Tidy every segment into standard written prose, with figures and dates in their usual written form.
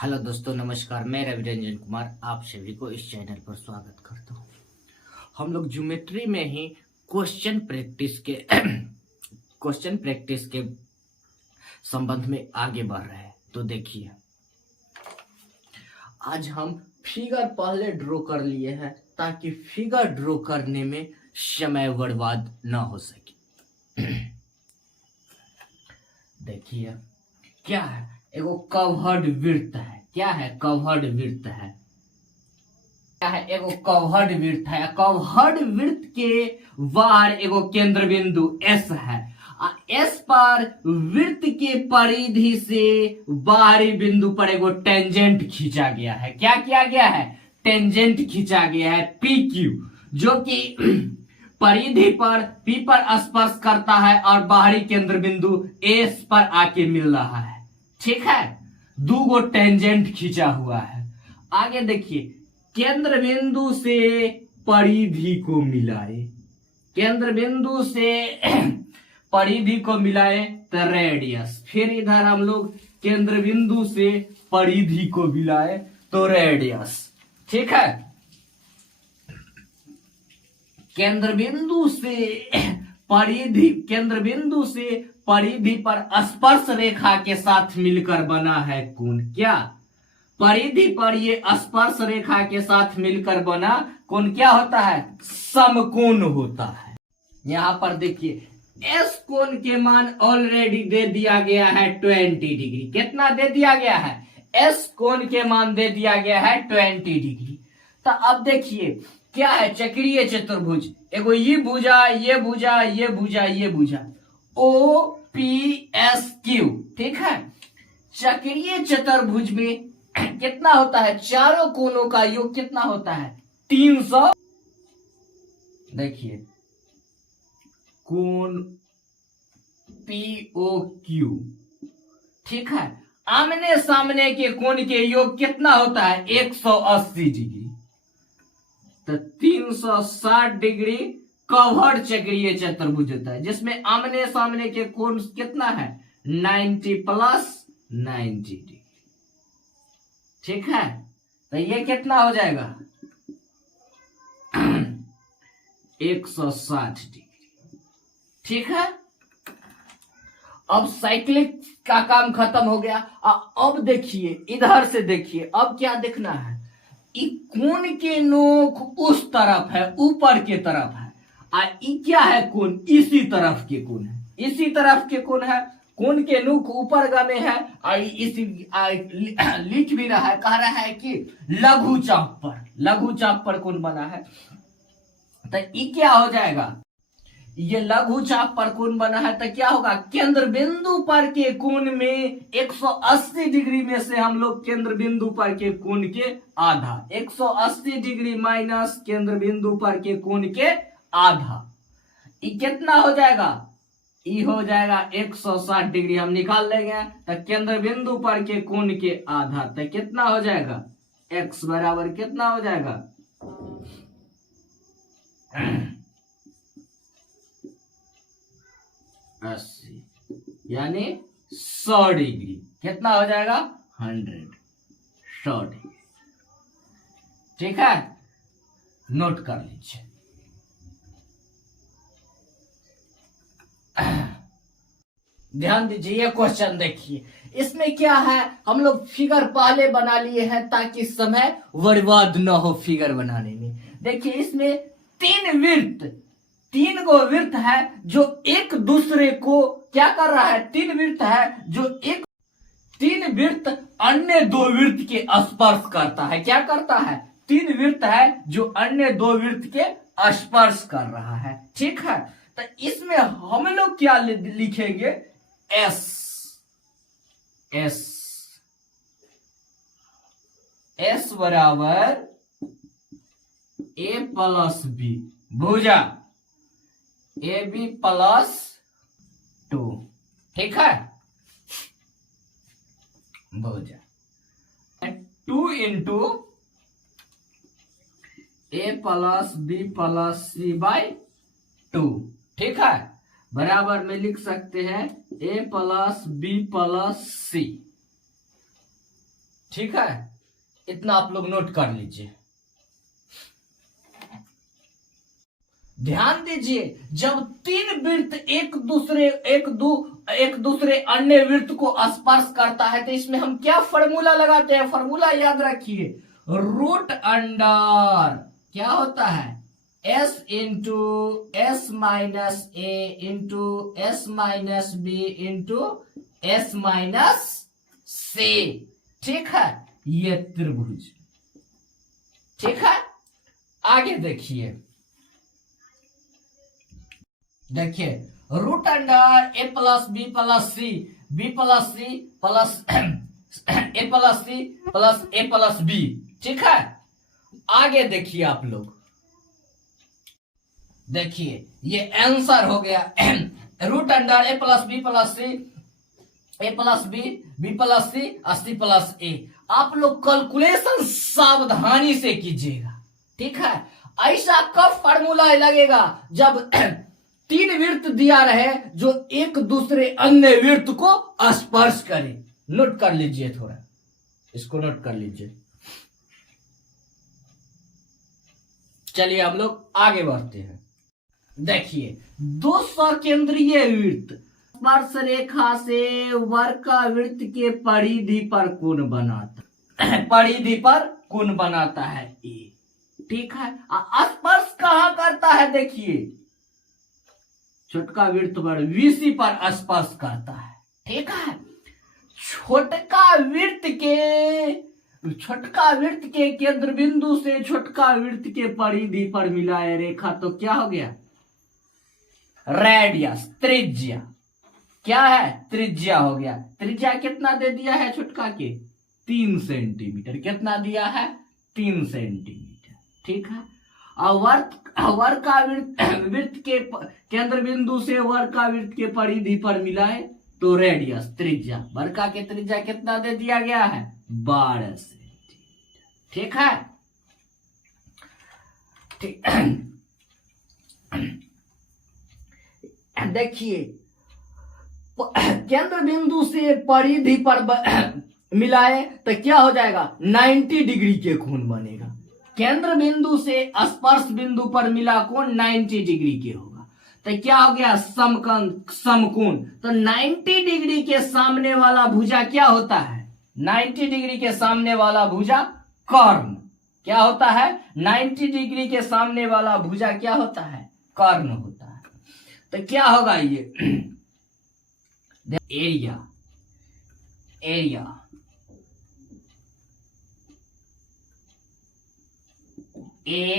Hello दोस्तों, नमस्कार। मैं रवि रंजन कुमार आप सभी को इस चैनल पर स्वागत करता हूँ। हम लोग ज्योमेट्री में ही क्वेश्चन प्रैक्टिस के क्वेश्चन प्रैक्टिस के संबंध में आगे बढ़ रहे हैं। तो देखिए, आज हम फिगर पहले ड्रॉ कर लिए हैं ताकि फिगर ड्रॉ करने में समय बर्बाद ना हो सके। देखिए क्या है, एगो कवर्ड वृत्त है। क्या है? कवर्ड वृत्त है। क्या है? एगो कवर्ड वृत्त है। कवर्ड वृत्त के बाहर एगो केंद्र बिंदु एस है। एस पर वृत्त के परिधि से बाहरी बिंदु पर एगो टेंजेंट खींचा गया है। क्या किया गया है? टेंजेंट खींचा गया है पी क्यू, जो कि परिधि पर पी पर स्पर्श करता है और बाहरी केंद्र बिंदु एस पर आके मिल रहा है। ठीक है, दो गो टेंजेंट खींचा हुआ है। आगे देखिए, केंद्र बिंदु से परिधि को मिलाए। केंद्र बिंदु से परिधि को मिलाए तो रेडियस। फिर इधर हम लोग केंद्र बिंदु से परिधि को मिलाए तो रेडियस। ठीक है, केंद्र बिंदु से परिधि पर स्पर्श रेखा के साथ मिलकर बना है कोण। क्या? परिधि पर ये स्पर्श रेखा के साथ मिलकर बना कोण क्या होता है? समकोण होता है। यहां पर देखिए, एस कोण के मान ऑलरेडी दे दिया गया है 20 डिग्री। कितना दे दिया गया है? एस कोण के मान दे दिया गया है 20 डिग्री। तो अब देखिए क्या है, चक्रीय चतुर्भुज। एगो ये भुजा, ये भुजा, ये भुजा, ये भुजा, ओ पी एस क्यू। ठीक है, चक्रीय चतुर्भुज में कितना होता है? चारों कोणों का योग कितना होता है? 300। देखिए, कोण पीओ क्यू। ठीक है, आमने सामने के कोण के योग कितना होता है? 180 डिग्री। तो 360 डिग्री कवर्ड चक्रीय चतुर्भुज होता है, जिसमें आमने सामने के कोण कितना है? 90 प्लस 90 डिग्री। ठीक है, तो ये कितना हो जाएगा? 160 डिग्री। ठीक है, अब साइक्लिक का काम खत्म हो गया। अब देखिए, इधर से देखिए, अब क्या देखना है? कोण के नोक उस तरफ है, ऊपर के तरफ है। क्या है? कोण इसी तरफ के कोण है। इसी तरफ के कोण है। कोण के नोक ऊपर गामे है और इसी लिख भी रहा है, कह रहा है कि लघु चाप पर कोण बना है। तो ये क्या हो जाएगा? ये लघु चाप पर कोण बना है तो क्या होगा? केंद्र बिंदु पर के कोण में 180 डिग्री में से हम लोग केंद्र बिंदु पर के कोण के आधा, 180 डिग्री माइनस केंद्र बिंदु पर के कोण के आधा, ये कितना हो जाएगा? ये हो जाएगा 160 डिग्री। हम निकाल लेंगे तो केंद्र बिंदु पर के कोण के आधा, तो कितना हो जाएगा? x बराबर कितना हो जाएगा? 80 यानी 100 डिग्री। कितना हो जाएगा? 100 डिग्री। ठीक है, नोट कर लीजिए। ध्यान दीजिए, ये क्वेश्चन देखिए। इसमें क्या है, हम लोग फिगर पहले बना लिए हैं ताकि समय बर्बाद न हो फिगर बनाने में। देखिए, इसमें तीन गो वृत्त है जो एक दूसरे को क्या कर रहा है? तीन वृत्त है जो तीन वृत्त अन्य दो वृत्त के स्पर्श करता है। क्या करता है? तीन वृत्त है जो अन्य दो वृत्त के स्पर्श कर रहा है। ठीक है, तो इसमें हम लोग क्या लिखेंगे? एस बराबर ए प्लस बी भुजा ए बी प्लस 2। ठीक है, भुजा 2 into A plus B plus C by 2। ठीक है, बराबर में लिख सकते हैं A plus B plus C. ठीक है, इतना आप लोग नोट कर लीजिए। ध्यान दीजिए, जब तीन वृत्त एक दूसरे अन्य वृत्त को स्पर्श करता है तो इसमें हम क्या फॉर्मूला लगाते हैं? फॉर्मूला याद रखिए, रूट अंडर क्या होता है? s into S minus A into S minus B into S minus C. ठीक है, ये त्रिभुज। ठीक है, आगे देखिए, root under A plus B plus C, B plus C plus A plus C plus A plus B. ठीक है, आगे देखिए आप लोग, देखिए ये आंसर हो गया root under A plus B plus C, A plus B, B plus C, C plus ए। आप लोग कैलकुलेशन सावधानी से कीजिएगा। ठीक है, ऐसा कब फार्मूला लगेगा? जब तीन वृत्त दिया रहे जो एक दूसरे अन्य वृत्त को स्पर्श करे। नोट कर लीजिए, थोड़ा इसको नोट कर लीजिए। चलिए हम लोग आगे बढ़ते हैं। देखिए, दो सकेंद्रीय वृत्त स्पर्श रेखा से वर्गावृत्त के परिधि पर कोण बनाता परिधि पर कोण बनाता है ए। ठीक है, स्पर्श कहां करता है? देखिए, छोटका वृत्त पर वीसी पर स्पर्श करता है। ठीक है, छोटका वृत्त के केंद्र बिंदु से छोटका वृत्त के परिधि पर मिलाए रेखा तो क्या हो गया? रेडियस, त्रिज्या। क्या है? त्रिज्या हो गया। त्रिज्या कितना दे दिया है छोटका के? 3 सेंटीमीटर। कितना दिया है? 3 सेंटीमीटर। ठीक है, वृत्त के केंद्र बिंदु से वर्गावृत्त के परिधि पर मिलाए तो रेडियस, त्रिज्या, वर्गा के त्रिज्या कितना दे दिया गया है? 12 सेंटीमीटर। ठीक है, ठीक। देखिए, केंद्र बिंदु से परिधि पर मिलाए तो क्या हो जाएगा? 90 डिग्री के कोण बनेगा। केंद्र बिंदु से स्पर्श बिंदु पर मिला कोण 90 डिग्री के होगा तो क्या हो गया? समकोण। तो 90 डिग्री के सामने वाला भुजा क्या होता है? 90 डिग्री के सामने वाला भुजा कर्ण क्या होता है? 90 डिग्री के सामने वाला भुजा क्या होता है? कर्ण होता है। तो क्या होगा ये? एरिया ए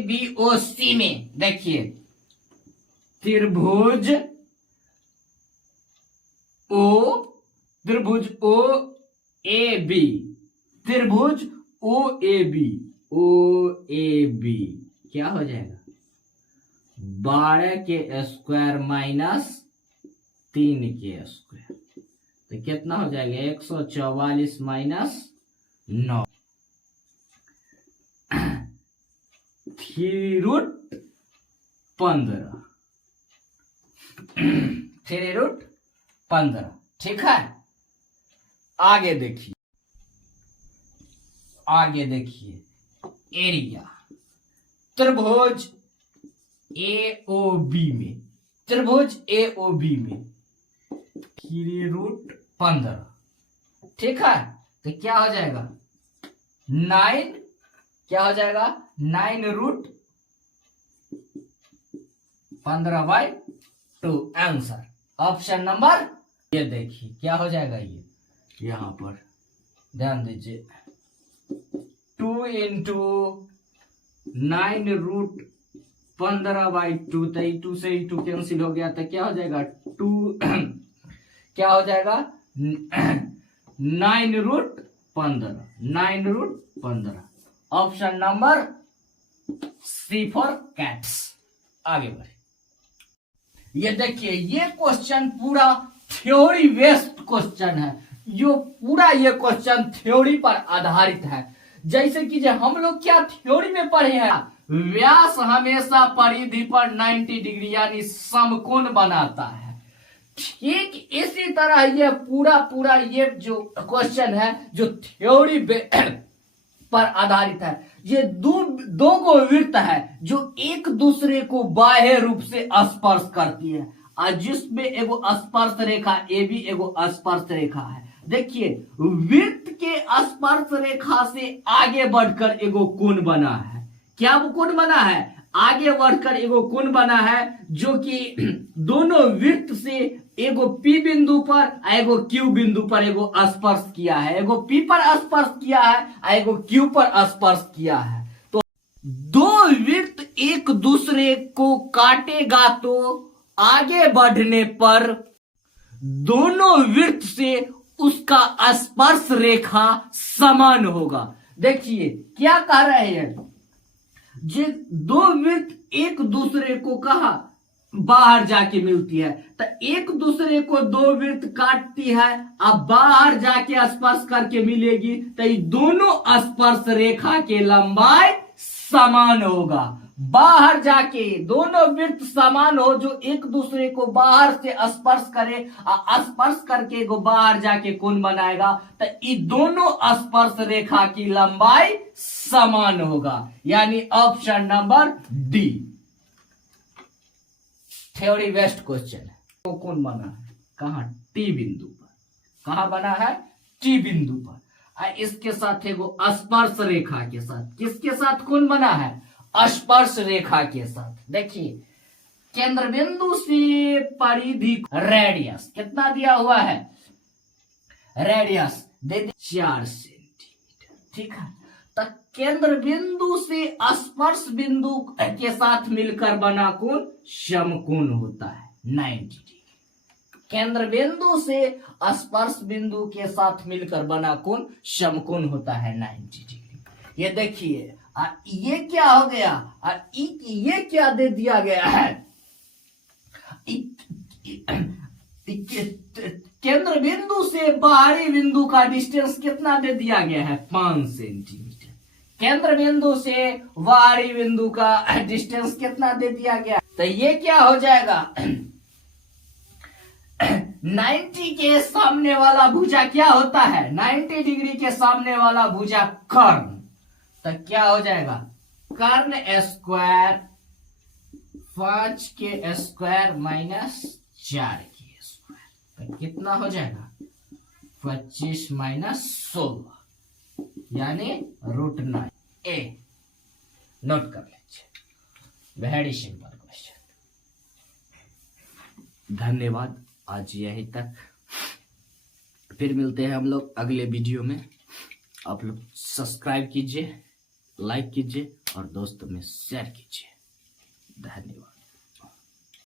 बी ओ सी में देखिए, त्रिभुज ओ ए बी, त्रिभुज ओ ए बी क्या हो जाएगा? 12 के स्क्वायर माइनस 3 के स्क्वायर तो कितना हो जाएगा? 144 माइनस 9, 3√15। 3√15। ठीक है, आगे देखिए, एरिया त्रिभुज AOB में, 3√15। ठीक है, तो क्या हो जाएगा? 9 क्या हो जाएगा? 9√15/2 आंसर ऑप्शन नंबर। ये देखिए क्या हो जाएगा? ये यहां पर ध्यान दीजिए, 2 इंटू 9√15/2 तो 2 से 2 कैंसिल हो गया तो क्या हो जाएगा? 2 क्या हो जाएगा? 9√15 option number C for cats. आगे बढ़े, ये देखिए, ये क्वेश्चन पूरा थ्योरी बेस्ड क्वेश्चन है। ये क्वेश्चन थ्योरी पर आधारित है। जैसे कि जो हम लोग क्या थ्योरी में पढ़े हैं, व्यास हमेशा परिधि पर 90 डिग्री यानी समकोण बनाता है। ठीक इसी तरह ये पूरा ये जो क्वेश्चन है जो थ्योरी पर आधारित है, ये दो को वृत्त है जो एक दूसरे को बाह्य रूप से स्पर्श करती है, और जिसमें एगो स्पर्श रेखा ए भी एगो स्पर्श रेखा है। देखिए वृत्त के स्पर्श रेखा से आगे बढ़कर एगो कोण बना है। क्या वो कोण बना है? आगे बढ़कर एगो कोण बना है जो कि दोनों वृत्त से एगो P बिंदु पर एगो Q बिंदु पर एगो स्पर्श किया है, एगो P पर स्पर्श किया है, एगो Q पर स्पर्श किया है। तो दो वृत्त एक दूसरे को काटेगा तो आगे बढ़ने पर दोनों वृत्त से उसका स्पर्श रेखा समान होगा। देखिए क्या कह रहे हैं, जो दो वृत्त एक दूसरे को कहा बाहर जाके मिलती है, तो एक दूसरे को दो वृत्त काटती है, अब बाहर जाके स्पर्श करके मिलेगी, तो ये दोनों स्पर्श रेखा के लंबाई समान होगा। बाहर जाके दोनों वृत्त समान हो जो एक दूसरे को बाहर से स्पर्श करे, स्पर्श करके को बाहर जाके कोण बनाएगा, तो ये दोनों स्पर्श रेखा की लंबाई समान होगा, यानी option number D theory based question है। तो कोण बना है कहा? टी बिंदु पर। कहां बना है? टी बिंदु पर। इसके साथ एगो स्पर्श रेखा के साथ, किसके साथ कोण बना है? स्पर्श रेखा के साथ। देखिए केंद्र बिंदु से परिधि रेडियस कितना दिया हुआ है? रेडियस दे 4 सेंटीमीटर, ठीक है। तो केंद्र बिंदु से स्पर्श बिंदु के साथ मिलकर बना कोण समकोण होता है 90 डिग्री। केंद्र बिंदु से स्पर्श बिंदु के साथ मिलकर बना कोण समकोण होता है 90 डिग्री। ये देखिए ये क्या हो गया? ये क्या दे दिया गया है? केंद्र बिंदु से बाहरी बिंदु का डिस्टेंस कितना दे दिया गया है? 5 सेंटीमीटर। केंद्र बिंदु से बाहरी बिंदु का डिस्टेंस कितना दे दिया गया? तो ये क्या हो जाएगा? 90 के सामने वाला भुजा क्या होता है? 90 डिग्री के सामने वाला भुजा कर्ण। तो क्या हो जाएगा? कर्ण स्क्वायर 5 के स्क्वायर माइनस 4 के स्क्वायर, तो कितना हो जाएगा? 25 माइनस 16 यानी √9। ए नोट कर लीजिए, वेरी सिंपल क्वेश्चन। धन्यवाद, आज यहीं तक। फिर मिलते हैं हम लोग अगले वीडियो में। आप लोग सब्सक्राइब कीजिए, लाइक कीजिए और दोस्तों में शेयर कीजिए। धन्यवाद।